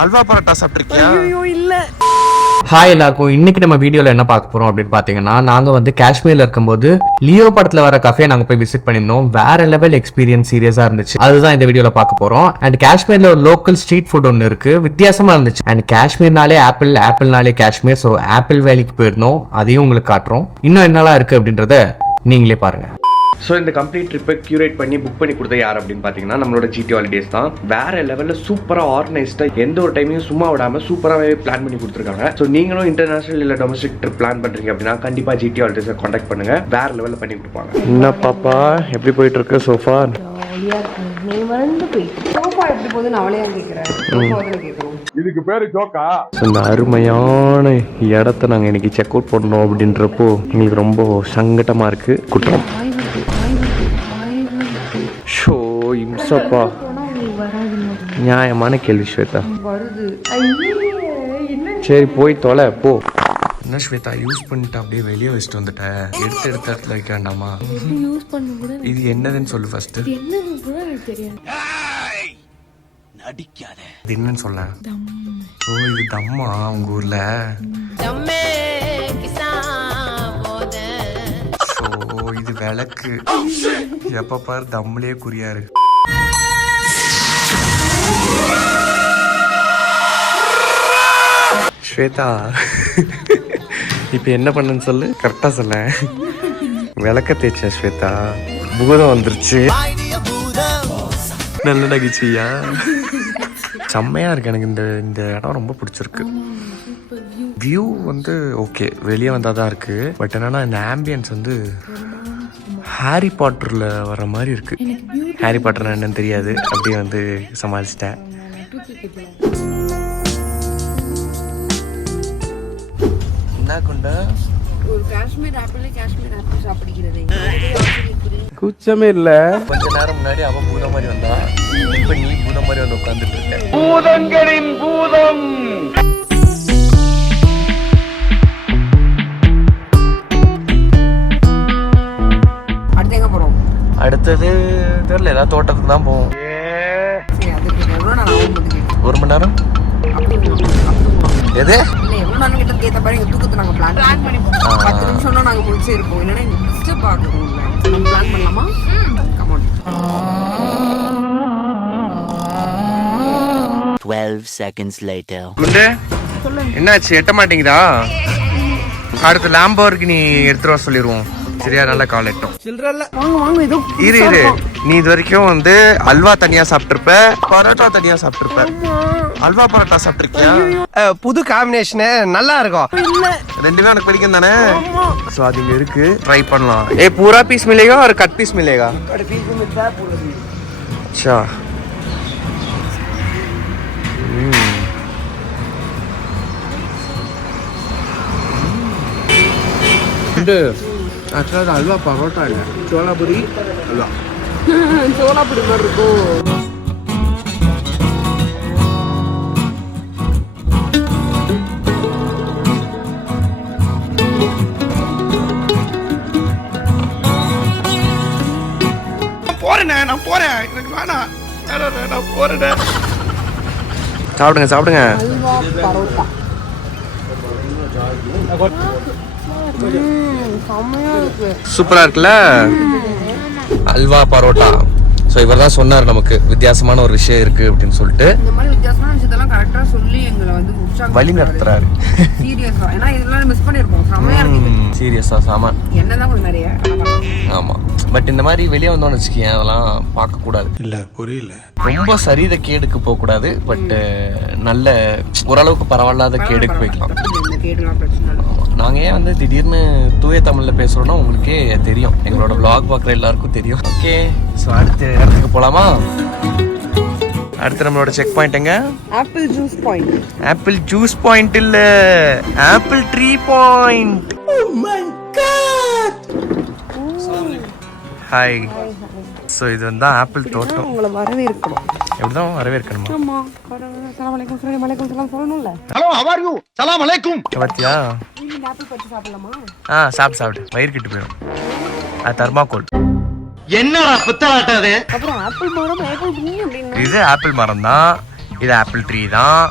அல்வா பரோட்டா சாப்பிட்டிருக்கியா? ஐயோ இல்ல. ஹாய் எல்லாருக்கும். இன்னைக்கு நம்ம வீடியோல என்ன பார்க்க போறோம் அப்படின்னு பாத்தீங்கன்னா, நாங்க வந்து காஷ்மீர்ல இருக்கும்போது லியோ படத்துல வர கஃபே நாங்க போய் விசிட் பண்ணிருந்தோம். வேற லெவல் எக்ஸ்பீரியன்ஸ் சீரியஸா இருந்துச்சு. அதுதான் இந்த வீடியோல பார்க்க போறோம். அண்ட் காஷ்மீர்ல ஒரு லோக்கல் ஸ்ட்ரீட் ஃபுட் ஒன்று இருக்கு, வித்தியாசமா இருந்துச்சு. அண்ட் காஷ்மீர்னாலே ஆப்பிள், ஆப்பிள்னாலே காஷ்மீர். ஸோ ஆப்பிள் வேலிக்கு போயிருந்தோம், அதையும் உங்களுக்கு காட்டுறோம். இன்னும் என்னெல்லாம் இருக்கு அப்படின்றத நீங்களே பாருங்க. ஸோ இந்த கம்ப்ளீட் ட்ரிப்பை க்யூரேட் பண்ணி புக் பண்ணி கொடுத்த யார் அப்படின்னு பார்த்தீங்கன்னா நம்மளோட ஜிடி ஹாலிடேஸ் தான். வேற லெவலில் சூப்பராக ஆர்கனைஸ்டாக எந்த ஒரு டைமையும் சும்மா விடாமல் சூப்பராகவே பிளான் பண்ணி கொடுத்துருக்காங்க. ஸோ நீங்களும் இன்டர்நேஷனல் இல்லை டொமஸ்டிக் ட்ரிப் பிளான் பண்ணுறீங்க அப்படின்னா கண்டிப்பாக ஜிடி ஹாலிடேஸை காண்டாக்ட் பண்ணுங்க. வேற லெவலில் பண்ணி கொடுப்பாங்க. என்ன பாப்பா எப்படி போயிட்டு இருக்கு சோஃபா? நீ வந்து போயிட்டு சோஃபா எப்படி போகுதுன்னு அவளே கேட்குறேன். இதுக்கு பேரு ஜோக்கா. இந்த அருமையான இடத்த நாங்கள் இன்னைக்கு செக் அவுட் பண்ணோம் அப்படின்றப்போ எங்களுக்கு ரொம்ப சங்கடமா இருக்கு. குற்றம் ஷோ இம்சப்பா. நியாயமான கேள்வி ஸ்வேதா. சரி போய் தொலை போ. என்ன ஸ்வேதா யூஸ் பண்ணிட்டு அப்படியே வெளியே வச்சுட்டு வந்துட்டேன். எடுத்த இடத்துல வைக்க வேண்டாமா? இது என்னதுன்னு சொல்லு ஃபர்ஸ்ட். நடிக்காத. இது என்னன்னு சொல்ல? ஓ இது தம்மா உங்க ஊர்ல? ஓ இது விளக்கு. எப்ப பாரு தம்மிலே குறியாரு. ஸ்வேதா இப்ப என்ன பண்ணுன்னு சொல்லு, கரெக்டா சொல்ல. விளக்க தேய்ச்சேன் ஸ்வேதா, பூதம் வந்துருச்சு. நல்ல நகைச்சியா? செம்மையா இருக்கு. எனக்கு இந்த இடம் ரொம்ப பிடிச்சிருக்கு. வியூ வந்து ஓகே, வெளியே வந்தால் தான் இருக்கு. பட் என்னன்னா இந்த ஆம்பியன்ஸ் வந்து ஹாரி பாட்டர்ல வர மாதிரி இருக்கு. ஹாரி பாட்டர் என்னன்னு தெரியாது, அப்படியே வந்து சமாளிச்சிட்டேன். என்ன கொண்ட ஒரு காஷ்மீர் ஆப்பிள் சாப்பிடுகிறது கூச்சமே இல்ல. கொஞ்ச நேரம் முன்னாடி அவன் பூதம் மாதிரி வந்தா, இப்ப நீ பூதம் மாதிரி வந்து உட்கார்ந்துட்டு இருக்க. பூதங்களின் பூதம். அடுத்து எங்க போறோம்? அடுத்தது தெரியல, ஏதாவது தோட்டத்துக்கு தான் போவோம். 1 மணி நேரம் எது இல்ல எவ்வளவு நேரம் கிட்ட கேட்ட பாரு. எங்க தூக்கத்தை நாங்க பிளான் பண்ணி 10 நிமிஷம்னா நாங்க முடிச்சு இருப்போம். இல்லைன்னா டிஸ்டர்ப் ஆகும். நம்ம பிளான் பண்ணலாமா? Come on. 12 seconds later. முண்டே என்னாச்சு? எட்ட மாட்டேங்குதா? அடுத்து லாம்போர்கினி எடுத்துட்டு வர சொல்லிடுவோம். சரியா? நல்ல கால் எட்டும். இரு நீ இது வரைக்கும் வந்து அல்வா தனியா சாப்பிட்டுருப்ப, பரோட்டா தனியா சாப்பிட்டுருப்ப. அல்வா பரோட்டா சாப்பிட்டுருக்கியா? புது காம்பினேஷன் நல்லா இருக்கும். ரெண்டுமே எனக்கு பிடிக்கும் தானே? சோ அது இங்க இருக்கு, ட்ரை பண்ணலாம். ஏ பூரா பீஸ் மிலேगा और कट पीस मिलेगा? कट पीस में मिलता है पूरा पीस. अच्छा ஆக்சுவலாக அல்வா பரோட்டா இல்லை, சோளாபுரி அல்வா. சோளாபுரி மாதிரி இருக்கும். நான் போறேன், எனக்கு வேணாம், நான் போறேன். சாப்பிடுங்க. அல்வா பரோட்டா செம்மையா இருக்கு. சூப்பரா இருக்குல்ல அல்வா பரோட்டா. ஸோ இவர் தான் சொன்னார் நமக்கு வித்தியாசமான ஒரு விஷயம் இருக்கு அப்படின்னு சொல்லிட்டு. இந்த மாதிரி வித்தியாசமான விஷயத்தெல்லாம் கரெக்டா சொல்லி எங்களை வந்து வழி நடத்துறாரு. சீரியஸா, ஏன்னா இதெல்லாம் மிஸ் பண்ணிருப்போம். செம்மையா இருக்கு. சீரியஸா சாமான் என்னதான் கொஞ்சம் நிறைய. ஆமா, பட் இந்த மாதிரி வெளியே வந்தோம்னு வச்சுக்கேன், அதெல்லாம் பார்க்க கூடாது. இல்ல புரியல. ரொம்ப சரீர கேடுக்கு போக கூடாது. பட் நல்ல ஓரளவுக்கு பரவாயில்லாத கேடுக்கு போய்க்கலாம். நாங்க ஏன் வந்து திடீர்னு தூய தமிழ்ல பேசுறோம்னா உங்களுக்கே தெரியும், எங்களோட vlog பார்க்குற எல்லாருக்கும் தெரியும். ஓகே, ஸோ அடுத்த இடத்துக்கு போலாமா? அடுத்து நம்மளோட செக் பாயிண்ட் எங்க? Apple juice point. Apple juice point இல்ல, apple tree point. Hi. So இது வந்து ஆப்பிள் தோட்டம். உங்களை வரவேற்கணும். எப்படிதான் வரவேற்கணுமா? ஆமா, சலாம் அலைக்கும் சலாம் சொல்லணும்ல. Hello how are you? சலாம் அலைக்கும். பாத்தியா? இந்த ஆப்பிள் பறிச்சு சாப்பிடலாமா? சாப்பிடு, வயிறு கிட்டு போயிடும். அது தர்மாக்கோல். என்னடா புத்தலாட்டாது? அப்புறம் ஆப்பிள் மரம், ஆப்பிள் ட்ரீ அப்படின்னா இது ஆப்பிள் மரம் தான். இது ஆப்பிள் ட்ரீ தான்.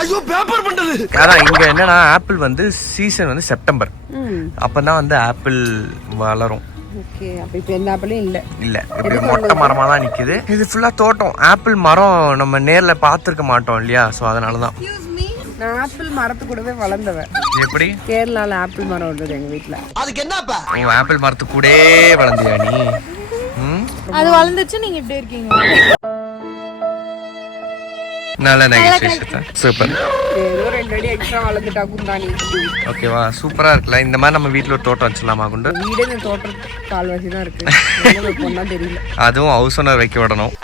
ஐயோ பேப்பர் பண்டது. அதான் இங்க என்னன்னா ஆப்பிள் வந்து சீசன் வந்து செப்டம்பர், அப்பதான் வந்து ஆப்பிள் வளரும். ஓகே, அப்ப இப்போ எந்த ஆப்பிளும் இல்ல. இப்படி மொட்டை மரமா தான் நிக்குது. இது ஃபுல்லா தோட்டம். ஆப்பிள் மரம் நம்ம நேர்ல பாத்துருக்க மாட்டோம் இல்லையா, சோ அதனாலதான். நான் ஆப்பிள் மரத்து கூடவே வளர்ந்தவன். எப்படி? கேரளால ஆப்பிள் மரம் இருந்தது எங்க வீட்டுல. அதுக்கு என்னப்பா? ஆப்பிள் மரத்து கூட வளர்ந்தியா நீ? அது வளர்ந்துச்சு, நீங்க இப்படி இருக்கீங்க. நல்ல நகைச்சுவை. சூப்பர். ஏதோ 2 அடி எக்ஸ்ட்ரா வளர்ந்துட்டா குந்தானி. ஓகேவா, சூப்பரா இருக்குல்ல. இந்த மாதிரி நம்ம வீட்ல ஒரு தோட்டம் வச்சிடலாமா குண்டு? வீடே இந்த தோட்டம் கால்வாசி தான் இருக்கு. என்ன பண்ணா தெரியல. அதுவும் ஹவுஸ் ஓனர் வைக்க விடணும்.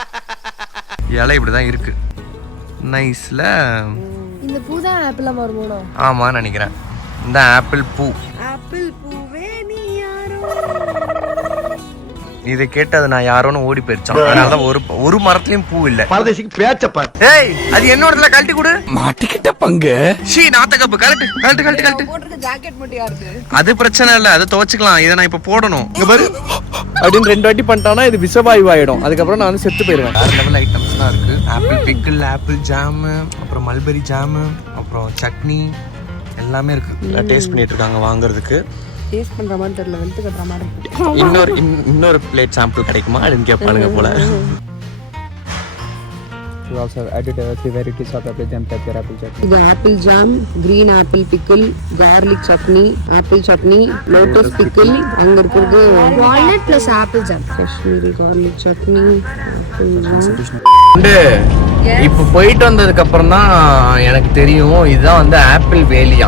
இலை இப்படிதான் இருக்கு. நைஸ்ல. இந்த பூ தான் ஆப்பிளா மாறுமோ? ஆமா நினைக்கிறேன். இந்த ஆப்பிள் பூ. ஆப்பிள் பூவே நீ யாரோ. இதை கேட்டது நான் யாரோன்னு ஓடி போயிருச்சான். அதனாலதான் ஒரு மரத்துலயும் பூ இல்ல. பரதேசிக்கு பேச்சப்பா. ஏய், அது என்னோடதுல கழட்டி கொடு. மாட்டிக்கிட்ட பங்கு. ஷீ நாத்த கப்பு கழட்டு. போட்டுருக்க ஜாக்கெட் மட்டும் யாருக்கு? அது பிரச்சனை இல்ல, அது துவச்சுக்கலாம். இதை நான் இப்ப போடணும். இங்க பாரு அப்படின்னு 2 வாட்டி பண்ணிட்டானா இது விஷவாயு ஆயிடும். அதுக்கப்புறம் நான் வந்து செத்து போயிருவேன். வேற லெவல் ஐட்டம்ஸ் தான் இருக்கு. ஆப்பிள் பிக்கிள், ஆப்பிள் ஜாம், அப்புறம் மல்பெரி ஜாம், அப்புறம் சட்னி எல்லாமே இருக்கு. டேஸ்ட் பண்ணிட்டு இருக்காங்க வாங்குறதுக்கு. டேஸ்ட் பண்ற மாதிரி தெரியல, வெளுத்து கட்டுற மாதிரி இருக்கு. இன்னொரு பிளேட் சாம்பிள் கிடைக்குமா அப்படின்னு கேட்பானுங்க போல. We also have added 3 varieties of apple jam, pepper apple chutney. இது apple jam, green apple pickle, garlic chutney, apple chutney, lotus pickle, அங்க இருக்கிறது walnut plus apple jam. Kashmiri garlic chutney, apple jam. இப்ப போயிட்டு வந்ததுக்கு அப்புறம் தான் எனக்கு தெரியும் இதுதான் வந்து ஆப்பிள் வேலி.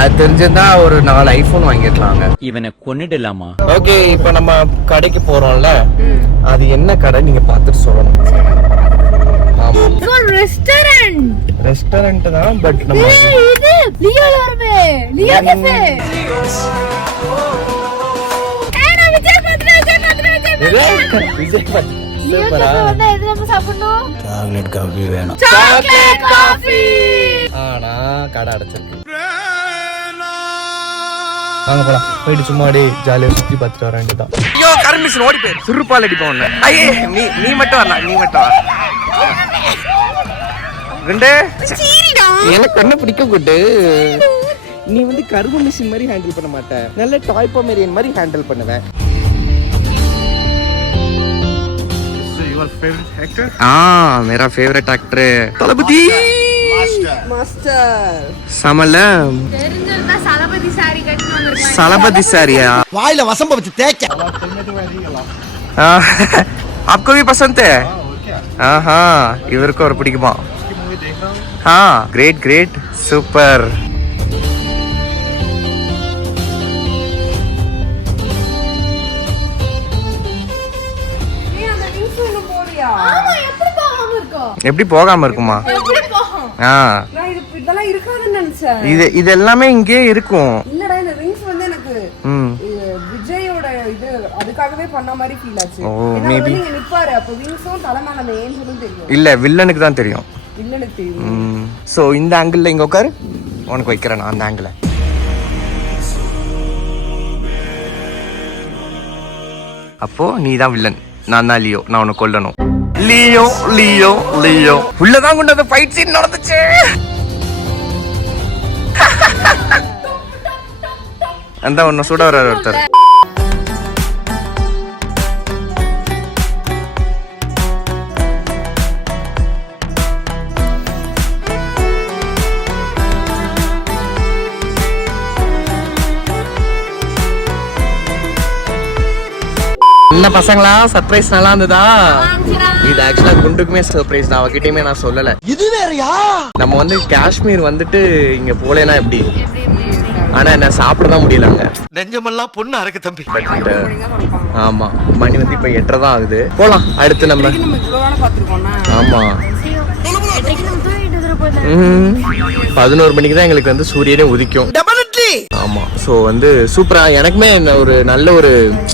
அது தெரிஞ்சிருந்தா ஒரு 4 ஐபோன் வாங்கிடலாங்க. இவனை கொன்னுடலாமா? ஓகே, இப்ப நம்ம கடைக்கு போறோம்ல, அது என்ன கடை நீங்க பார்த்துட்டு சொல்லணும். ஆமா, இது ஒரு ரெஸ்டாரண்ட் தான், பட் நம்ம இது லியோல வருமே, லியோ கஃபே. ஏனா விஜய் பத்ரா சூப்பரா வந்தா இது நம்ம சாப்பிடணும். சாக்லேட் காஃபி வேணும். Chocolate coffee. ஆனா கடை அடைச்சிருக்கு. வாங்க போலாம், போயிட்டு சும்மா ஜாலியா சுத்தி பார்த்துட்டு வர வேண்டியதான். ஐயோ, கரமிஷன் ஓடி போயிரு. சிறுபால் அடிப்போம் உன்னை. ஐயே, நீ மட்டும் வரலாம், நீ மட்டும் வா. குண்டு, எனக்கு என்ன பிடிக்கும் குண்டு. நீ வந்து கரும்பு மிஷின் மாதிரி ஹேண்டில் பண்ண மாட்டேன், நல்ல டாய் பொமேரியன் மாதிரி ஹேண்டில் பண்ணுவேன். मेरा फेवरेट एक्टर तलपति மாஸ்டர். समल தெரிஞ்சிருந்தா சலபதி சாரி கட்டிட்டு வந்திருக்கலாம். सलापति सारिया வாயில வசம்ப வச்சு தேய்க்க. आपको भी पसंद है? हाँ, इवरको और पिडिकुमा. हाँ, ग्रेट सुपर. ஆமா, எப்படி போகாம இருக்கோம்? எப்படி போகாம இருக்குமா? எப்படி போகும்? நான் இதெல்லாம் இருக்காதுன்னு நினைச்சேன். இது எல்லாமே இங்கே இருக்கும். இல்லடா, இந்த ரிங்ஸ் வந்து எனக்கு விஜயோட இது அதுக்காகவே பண்ண மாதிரி ஃபீல் ஆச்சு. ஓ, ஏன்னா maybe. இங்க நிப்பாரு, அப்ப விங்ஸும் தலைமையில அந்த ஏஞ்சலும் தெரியும். இல்ல, வில்லனுக்கு தான் தெரியும். இல்லன்னு தெரியும். சோ இந்த ஆங்கிள் இங்க உட்காரு, உனக்கு வைக்கிறேன் நான் அந்த ஆங்கிள். அப்போ நீ தான் வில்லன், நான் தான் லியோ. நான் உன்னை கொல்லணும். லியோ உள்ளதான் கொண்டு அந்த ஃபைட் சீன் நடந்துச்சு. அந்த உன்னை சுட வர ஒருத்தர். என்ன பசங்களா, சர்ப்ரைஸ் நல்லா இருந்ததா? இது ஆக்சுவலா குண்டுக்குமே சர்ப்ரைஸ் தான், அவகிட்டயுமே நான் சொல்லல. இது வேறயா? நம்ம வந்து காஷ்மீர் வந்துட்டு இங்க போலேனா எப்படி, ஆனா என்ன சாப்பிட தான் முடியலங்க. நெஞ்சமெல்லாம் பொண்ணு அறக்கு தம்பி. ஆமா, மணி வந்து இப்ப 8:30 தான் ஆகுது. போலாம் அடுத்து நம்ம. நம்ம இவ்வளவு பாத்துருக்கோம்னா. ஆமா, நம்ம தூங்கிட்டு இருப்போம். 11 மணிக்கு தான் எங்களுக்கு வந்து சூரியனே உதிக்கும். ஆமா, சோ வந்து சூப்பரா. எனக்குமே ஒரு நல்ல ஒரு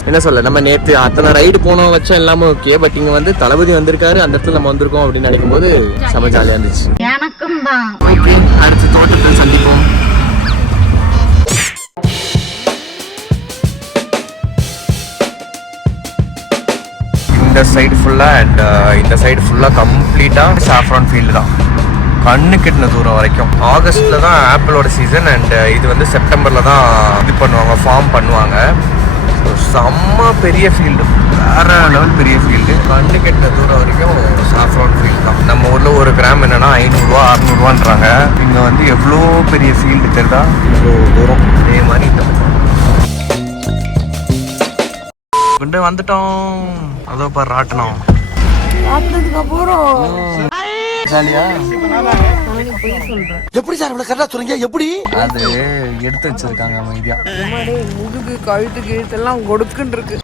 என்ன சொல்ல, நம்ம நேத்து அத்தனை ரைடு போனோம் வச்சோம் எல்லாமே ஓகே, பட் இங்க வந்து தளபதி வந்திருக்காரு, அந்த இடத்துல நம்ம வந்திருக்கோம் அப்படின்னு நினைக்கும் போது செம ஜாலியா இருந்துச்சு. எனக்கும் தான். ஓகே, அடுத்த தோட்டத்தில் சந்திப்போம். இந்த சைடு ஃபுல்லாக அண்ட் இந்த சைடு ஃபுல்லாக கம்ப்ளீட்டாக சாஃப்ரான் ஃபீல்டு தான், கண்ணு கெட்டின தூரம் வரைக்கும். ஆகஸ்ட்ல தான் ஆப்பிளோட சீசன் அண்ட் இது வந்து செப்டம்பர்ல தான் இது பண்ணுவாங்க, ஃபார்ம் பண்ணுவாங்க. செம்ம பெரிய ஃபீல்டு, வேற லெவல் பெரிய ஃபீல்டு. கண்ணு கெட்டின தூரம் வரைக்கும் சாஃப்ரான் ஃபீல்டு தான். நம்ம ஊர்ல ஒரு கிராம் என்னன்னா 500 600 இங்க வந்து எவ்வளோ பெரிய ஃபீல்டு தெரியுதா, இவ்வளோ தூரம். அதே மாதிரி இந்த கொண்டு வந்துட்டோம். அதோ பாரு ராட்டணும். சாப்பிட்டதுக்கு அப்புறம் ஜாலியா எப்படி சார் இவ்வளவு கரெக்டா சொல்றீங்க? எப்படி அது எடுத்து வச்சிருக்காங்க அமைதியா. முதுகு கழுத்து கீழ்த்து எல்லாம் கொடுக்குன்னு இருக்கு.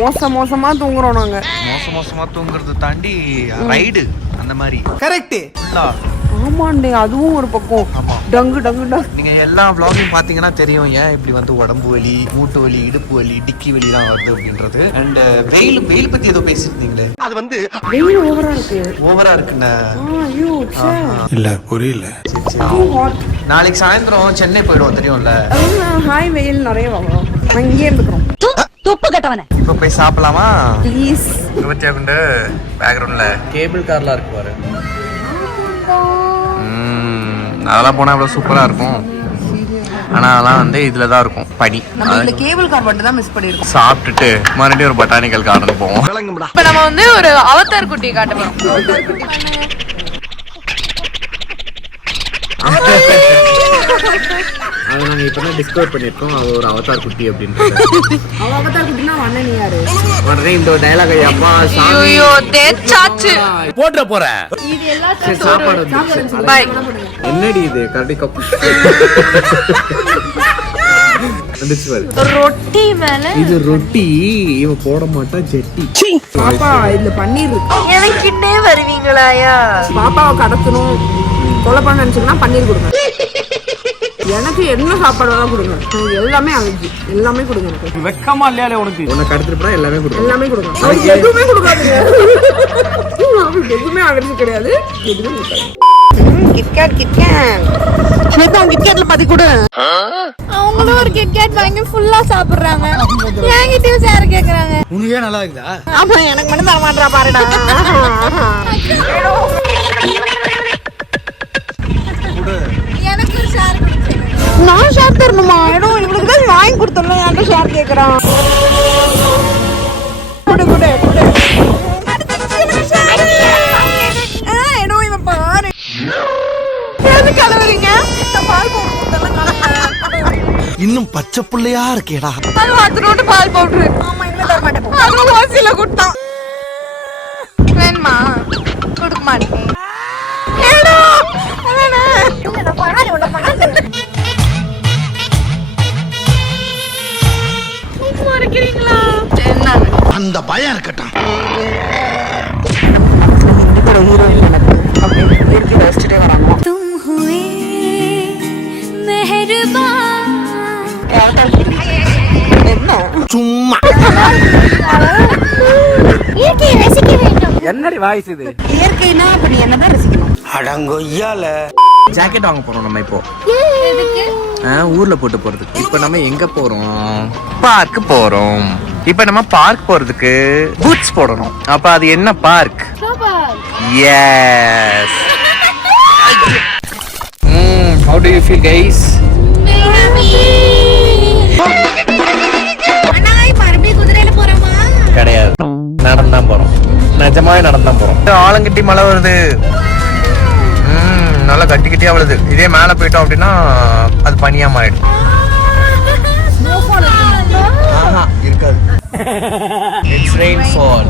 மோசமா தூங்குறோம் நாங்க. மோசமா தூங்குறது தாண்டி ரைடு அந்த மாதிரி. கரெக்ட். ஆமாண்டே, அதுவும் ஒரு பக்கம். ஆமா. டங்கு டங்கு டங்கு. நீங்க எல்லா vlogging பாத்தீங்கன்னா தெரியும் ஏன் இப்படி வந்து உடம்பு வலி, மூட்டு வலி, இடுப்பு வலி, டிக்கி வலி தான் வருது அப்படின்றது. அண்ட் வெயில் பத்தி ஏதோ பேசிருந்தீங்களே, அது வந்து வெயில் ஓவரா இருக்கு. ஓவரா இருக்குண்ணே. ஐயோ இல்ல புரியல. நாளைக்கு சாயந்தரம் சென்னை போயிடுவோம் தெரியும்ல. ஹாய், வெயில் நிறைய வரும். நான் இங்கே இருந்துக்கிறோம். துப்பு கட்டவனே. இப்ப போய் சாப்பிடலாமா ப்ளீஸ்? விபத்தியா கொண்டு பேக்ரவுண்ட்ல கேபிள் கார்லாம் இருக்கு பாரு. அதெல்லாம் போனா எவ்வளவு சூப்பரா இருக்கும். ஆனா அதெல்லாம் வந்து இதுல தான் இருக்கும் பனி. நம்ம இந்த கேபிள் கார் மட்டும் தான் மிஸ் பண்ணிருக்கோம். சாப்பிட்டுட்டு மறுபடியும் ஒரு பொட்டானிக்கல் கார்டன் போவோம். இப்ப நம்ம வந்து ஒரு அவதார் குட்டியை காட்ட போறோம். அதை நாங்கள் இப்போ தான் டிஸ்கவர் பண்ணியிருக்கோம். அது ஒரு அவதார் குட்டி அப்படின்றது. அவதார் குட்டினா அண்ணன் யாரு? உடனே இந்த ஒரு டைலாக் அப்பா ஐயோ தேச்சாச்சு போட்ற போறேன். இது எல்லாத்தையும் சாப்பாடு வந்துச்சு. பை. என்னடி இது கரடி கப்பு வந்துச்சு பாரு. ரொட்டி மேல இது ரொட்டி, இவன் போட மாட்டா ஜெட்டி. பாப்பா இதுல பன்னீர் இருக்கு. எனக்கிட்டே வருவீங்களாயா? பாப்பாவை கடத்தணும், கொலை பண்ண நினைச்சீங்கன்னா பன்னீர் கொடுங்க. எனக்கு என்ன சாப்பாடு வேணா கொடுங்க, எனக்கு எல்லாமே அலர்ஜி. எல்லாமே கொடுங்க. எனக்கு வெக்கமா இல்லையா உனக்கு? உன்னை கடத்திட்டு எல்லாமே கொடுக்கும். எல்லாமே கொடுங்க. அவருக்கு எதுவுமே கொடுக்காதுங்க. அவருக்கு எதுவுமே அலர்ஜி கிடையாது. எதுவுமே கொடுக்காது. கிட்கேட் ஸ்வேதா, கிட்கேட்ல பாதி கொடு. அவங்களும் ஒரு கிட்கேட் வாங்கி ஃபுல்லா சாப்பிடுறாங்க. என்கிட்டயும் சேர கேக்குறாங்க. உனக்கே நல்லா இருக்குதா? ஆமா, எனக்கு மட்டும் தர மாட்டா பாருடா. எனக்கு ஒரு ஷேர் நான் ஷேர் தரணுமா? இடம் இவளுக்கு தான் வாங்கி கொடுத்தோம்ல, யார்கிட்ட ஷேர் கேட்கறான். குடு குடு குடு. இடம் இவன் பாரு. எது கலவரீங்க? பால் இன்னும் பச்சை புள்ளையா இருக்கேடா. அது வாத்துனோட்டு பால் பவுடர். ஆமா, இன்னும் தர மாட்டேன். அது வாசில குட்டான். வேணுமா? கொடுக்க மாட்டேன். அந்த பயம் இருக்கட்டும். சும்மா என்னடி வாய்ஸ் இது? இயற்கைனா அப்ப நீ என்னதான் ரசிக்கணும். அடங்கொய்யால ஜாக்கெட் வாங்க போறோம் நம்ம இப்போ. ஊர்ல போட்டு போறதுக்கு. இப்போ நம்ம எங்க போறோம்? பார்க் போறோம். இப்போ நம்ம பார்க் போறதுக்கு பூட்ஸ் போடணும். அப்ப அது என்ன park? Yes. How do you feel guys? கிடையாது, நடந்தான் போறோம். நிஜமாவே நடந்தான் போறோம். ஆலங்கட்டி மழை வருது. நல்லா கட்டிக்கிட்டே அவளுது. இதே மேல போயிட்டோம் அப்படின்னா அது பனியா மாறிடும். இருக்காது. It's rainfall.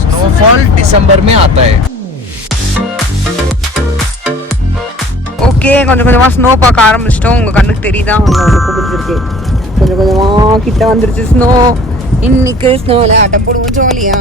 ஸ்னோஃபால் டிசம்பர் में आता है. ஓகே, கொஞ்சம் கொஞ்சமா ஸ்னோ பார்க்க ஆரம்பிச்சிட்டோம். உங்க கண்ணுக்கு தெரியுதா? உங்களுக்கு பிடிச்சிருக்கு. கொஞ்சம் கொஞ்சமா கிட்ட வந்துருச்சு ஸ்னோ. இன்னைக்கு ஸ்னோல ஆட்ட போடுவோம் ஜாலியா.